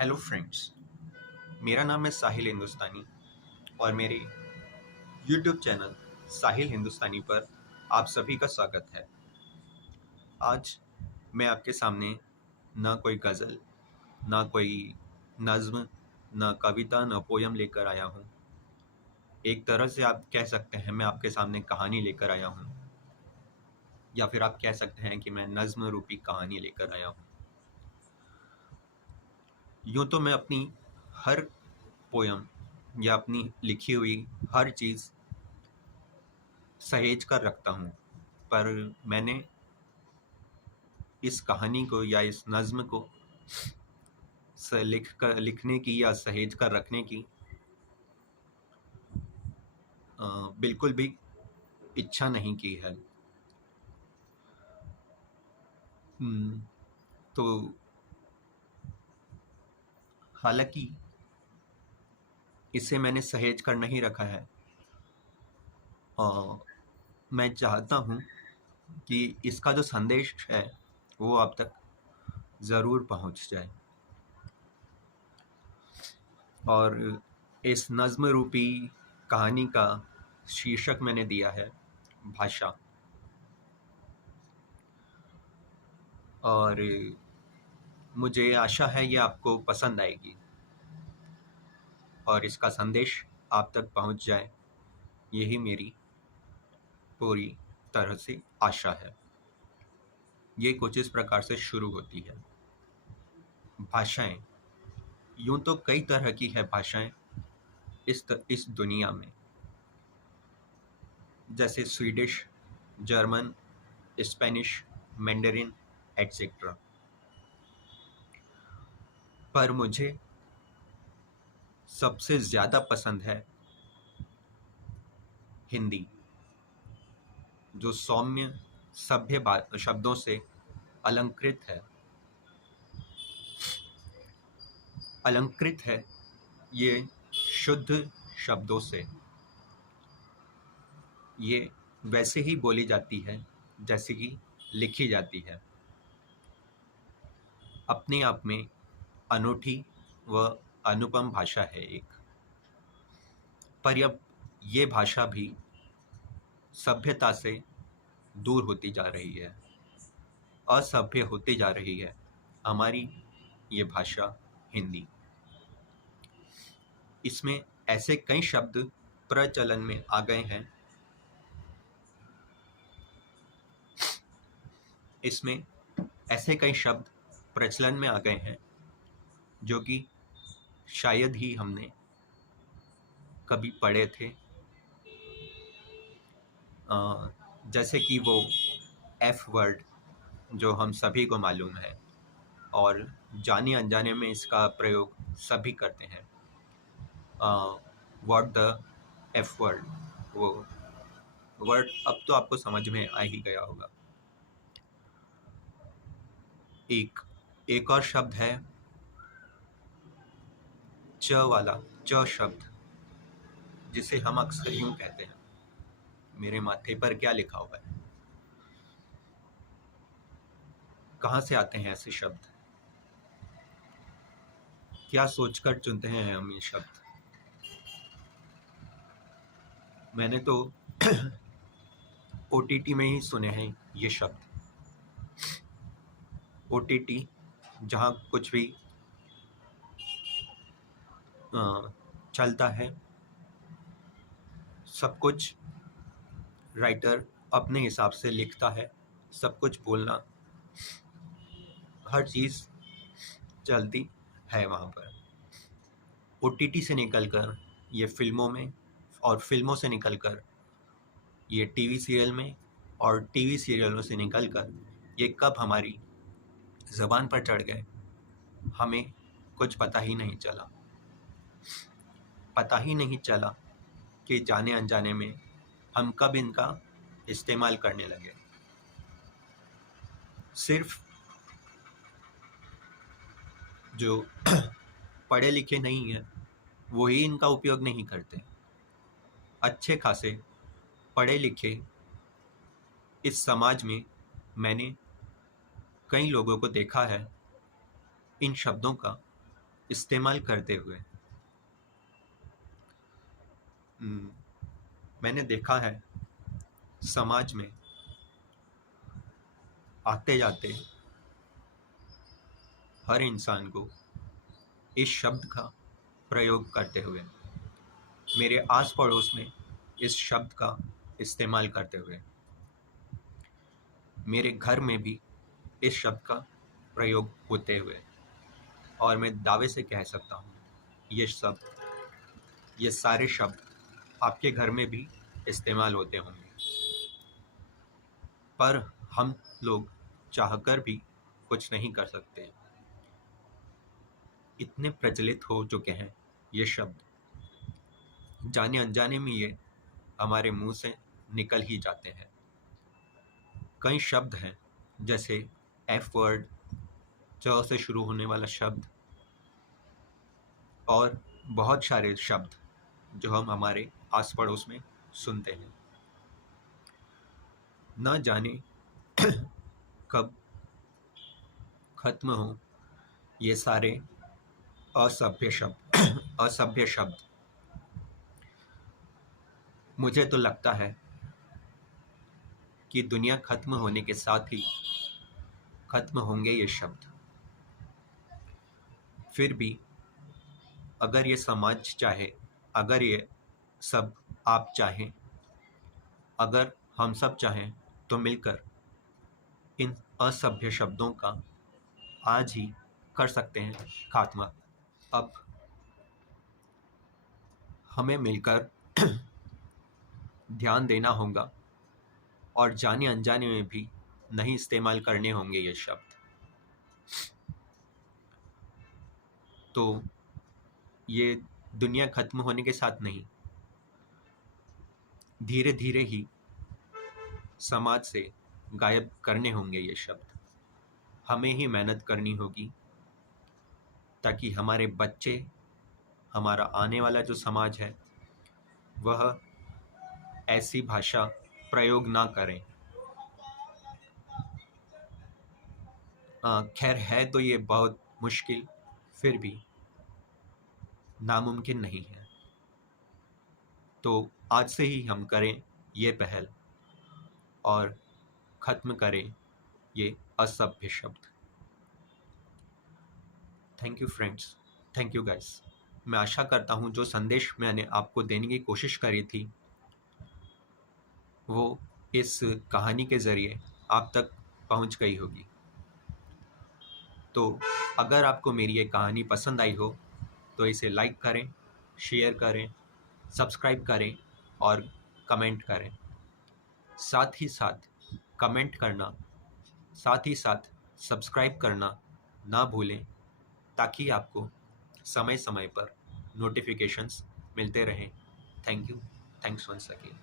Hello friends, मेरा नाम है साहिल हिंदुस्तानी और मेरे यूट्यूब चैनल साहिल हिंदुस्तानी पर आप सभी का स्वागत है। आज मैं आपके सामने ना कोई गज़ल, ना कोई नज़्म, ना कविता, ना पोयम लेकर आया हूँ। एक तरह से आप कह सकते हैं मैं आपके सामने कहानी लेकर आया हूँ, या फिर आप कह सकते हैं कि मैं नज़्म रूपी कहानी लेकर आया हूँ। यूँ तो मैं अपनी हर पोयम या अपनी लिखी हुई हर चीज़ सहेज कर रखता हूँ, पर मैंने इस कहानी को या इस नज़्म को लिखने की या सहेज कर रखने की बिल्कुल भी इच्छा नहीं की है। तो हालांकि इसे मैंने सहेज कर नहीं रखा है, और मैं चाहता हूँ कि इसका जो संदेश है वो आप तक ज़रूर पहुँच जाए। और इस नज़्म रूपी कहानी का शीर्षक मैंने दिया है भाषा। और मुझे आशा है ये आपको पसंद आएगी और इसका संदेश आप तक पहुंच जाए, यही मेरी पूरी तरह से आशा है। ये कुछ इस प्रकार से शुरू होती है। भाषाएं, यूं तो कई तरह की है भाषाएं इस दुनिया में, जैसे Swedish, German, Spanish, Mandarin etcetera. पर मुझे सबसे ज़्यादा पसंद है हिंदी, जो सौम्य सभ्य शब्दों से अलंकृत है। अलंकृत है ये शुद्ध शब्दों से। ये वैसे ही बोली जाती है जैसे कि लिखी जाती है। अपने आप में अनूठी व अनुपम भाषा है एक। पर अब ये भाषा भी सभ्यता से दूर होती जा रही है, असभ्य होती जा रही है हमारी ये भाषा हिंदी। इसमें ऐसे कई शब्द प्रचलन में आ गए हैं, इसमें ऐसे कई शब्द प्रचलन में आ गए हैं जो कि शायद ही हमने कभी पढ़े थे। जैसे कि वो एफ वर्ड जो हम सभी को मालूम है और जाने अनजाने में इसका प्रयोग सभी करते हैं। व्हाट द एफ वर्ड, वो वर्ड अब तो आपको समझ में आ ही गया होगा। एक और शब्द है च वाला, च शब्द, जिसे हम अक्सर यूं कहते हैं, मेरे माथे पर क्या लिखा हुआ है। कहाँ से आते हैं ऐसे शब्द? क्या सोचकर चुनते हैं हम ये शब्द? मैंने तो ओटीटी में ही सुने हैं ये शब्द। ओटीटी, जहाँ कुछ भी चलता है, सब कुछ राइटर अपने हिसाब से लिखता है, सब कुछ बोलना, हर चीज़ चलती है वहाँ पर। ओटीटी से निकलकर ये फिल्मों में, और फिल्मों से निकलकर ये टीवी सीरियल में, और टीवी सीरियलों से निकलकर ये कब हमारी ज़बान पर चढ़ गए हमें कुछ पता ही नहीं चला। पता ही नहीं चला कि जाने अनजाने में हम कब इनका इस्तेमाल करने लगे। सिर्फ जो पढ़े लिखे नहीं हैं वही इनका उपयोग नहीं करते। अच्छे खासे पढ़े लिखे इस समाज में मैंने कई लोगों को देखा है इन शब्दों का इस्तेमाल करते हुए मैंने देखा है समाज में आते जाते हर इंसान को इस शब्द का प्रयोग करते हुए, मेरे आस पड़ोस में इस शब्द का इस्तेमाल करते हुए, मेरे घर में भी इस शब्द का प्रयोग होते हुए, और मैं दावे से कह सकता हूँ ये सारे शब्द आपके घर में भी इस्तेमाल होते होंगे, पर हम लोग चाहकर भी कुछ नहीं कर सकते। इतने प्रचलित हो चुके हैं ये शब्द, जाने अनजाने में ये हमारे मुंह से निकल ही जाते हैं। कई शब्द हैं जैसे एफ वर्ड, च से शुरू होने वाला शब्द, और बहुत सारे शब्द जो हम हमारे आस पड़ोस में सुनते हैं। न जाने कब खत्म हो ये सारे असभ्य शब्द असभ्य शब्द। मुझे तो लगता है कि दुनिया खत्म होने के साथ ही खत्म होंगे ये शब्द। फिर भी अगर ये समाज चाहे, अगर ये सब आप चाहें, अगर हम सब चाहें, तो मिलकर इन असभ्य शब्दों का आज ही कर सकते हैं खात्मा। अब हमें मिलकर ध्यान देना होगा और जाने अनजाने में भी नहीं इस्तेमाल करने होंगे ये शब्द। तो ये दुनिया खत्म होने के साथ नहीं, धीरे धीरे ही समाज से गायब करने होंगे ये शब्द। हमें ही मेहनत करनी होगी ताकि हमारे बच्चे, हमारा आने वाला जो समाज है, वह ऐसी भाषा प्रयोग ना करें। खैर है तो ये बहुत मुश्किल, फिर भी नामुमकिन नहीं है। तो आज से ही हम करें ये पहल और ख़त्म करें ये असभ्य शब्द। Thank you friends, thank you guys. मैं आशा करता हूँ जो संदेश मैंने आपको देने की कोशिश करी थी वो इस कहानी के ज़रिए आप तक पहुँच गई होगी। तो अगर आपको मेरी ये कहानी पसंद आई हो तो इसे लाइक करें, शेयर करें, सब्सक्राइब करें और कमेंट करें। साथ ही साथ कमेंट करना, साथ ही साथ सब्सक्राइब करना ना भूलें, ताकि आपको समय समय पर नोटिफिकेशंस मिलते रहें। Thank you, thanks once again.